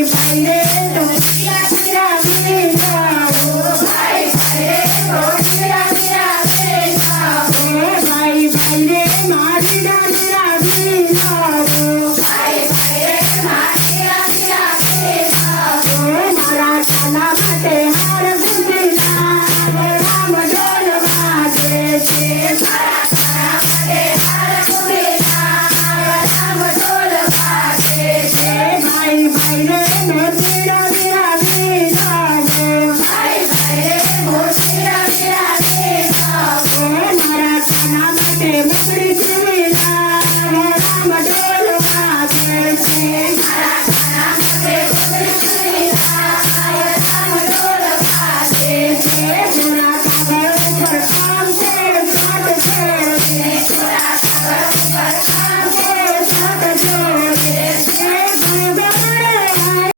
Bailando, ya será. Thank you.